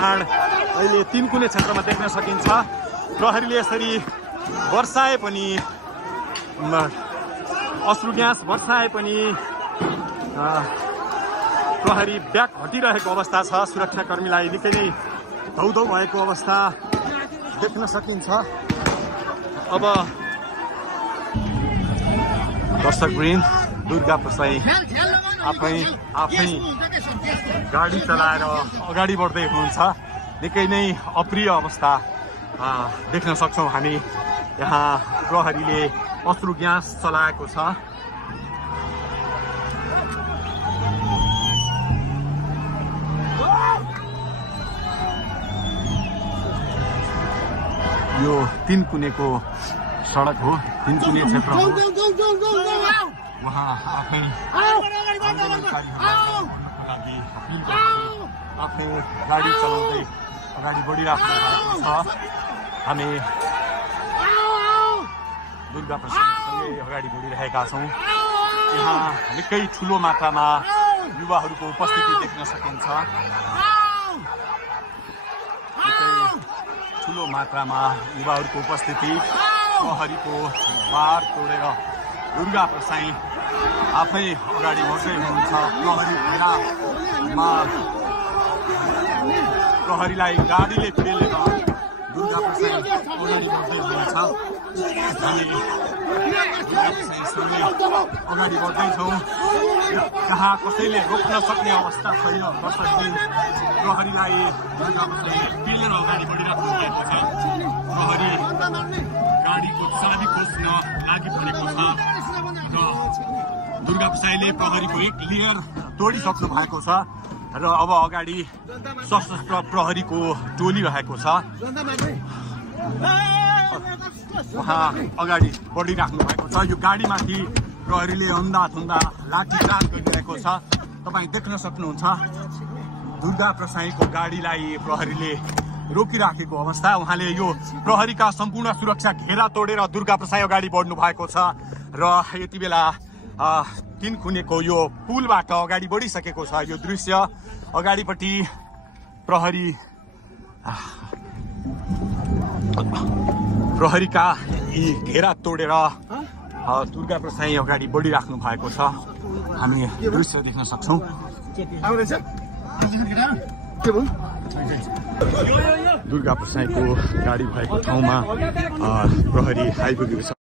निर्माण अहिले 3 कुने क्षेत्रमा देख्न सकिन्छ। प्रहरीले यसरी वर्षाए पनि अश्रु ग्यास वर्षाए पनि प्रहरी ब्याक हटिरहेको अवस्था छ। सुरक्षाकर्मीलाई निकै नै धौधौ भएको अवस्था देख्न सकिन्छ। अब दर्शकवृन्द, दुर्गा प्रसाई आफै गाडी चलाएर अगाडि बढ्दै हुनुहुन्छ। निकै नै अप्रिय अवस्था देख्न सक्छौँ हामी। यहाँ प्रहरीले अश्रु ग्यास चलाएको छ। यो 3 कुनेको सडक हो, 3 कुने क्षेत्र हो। उहाँ आफै आफै गाडी चलाउँदै अगाडि बढिराख्नु भएको छ। हामी दुर्गा प्रसादसँगै अगाडि बढिरहेका छौँ। यहाँ निकै ठुलो मात्रामा युवाहरूको उपस्थिति देख्न सकिन्छ। निकै ठुलो मात्रामा युवाहरूको उपस्थिति, प्रहरीको बार तोडेर दुर्गा प्रसाई आफै अगाडि बढ्दै हुनुहुन्छ। प्रहरीलाई गाडीले पेलेर दुर्गा प्रसाई अगाडि बढ्दै हुनुहुन्छ। हामी दुर्गा प्रसाईसँगै अगाडि बढ्दैछौँ। जहाँ कसैले रोक्न सक्ने अवस्था छैन। दर्शकले प्रहरीलाई दुर्गा प्रसाई पेलेर अगाडि बढिरहेको भएको छ। प्रहरी गाडीको चाबी खोज्न लागिपरेको छ र दुर्गा प्रसाईले प्रहरीको एक लेयर तोडिसक्नु भएको छ र अब अगाडि सशस्त्र प्रहरीको टोली रहेको छ। उहाँ अगाडि बढिराख्नु भएको छ। यो गाडीमाथि प्रहरीले अन्धाधुन्दा लाठीचार्ज गरिरहेको छ। तपाईँ देख्न सक्नुहुन्छ दुर्गा प्रसाईको गाडीलाई प्रहरीले रोकिराखेको अवस्था। उहाँले यो प्रहरीका सम्पूर्ण सुरक्षा घेरा तोडेर दुर्गा प्रसाई अगाडि बढ्नु भएको छ र यति बेला 3 कुनेको यो पुलबाट अगाडि बढिसकेको छ। यो दृश्य अगाडिपट्टि प्रहरीका यी घेरा तोडेर दुर्गा प्रसाई अगाडि बढिराख्नु भएको छ। हामी दृश्य देख्न सक्छौँ। दुर्गा प्रसाईको गाडी भएको ठाउँमा प्रहरी आइपुगेको छ।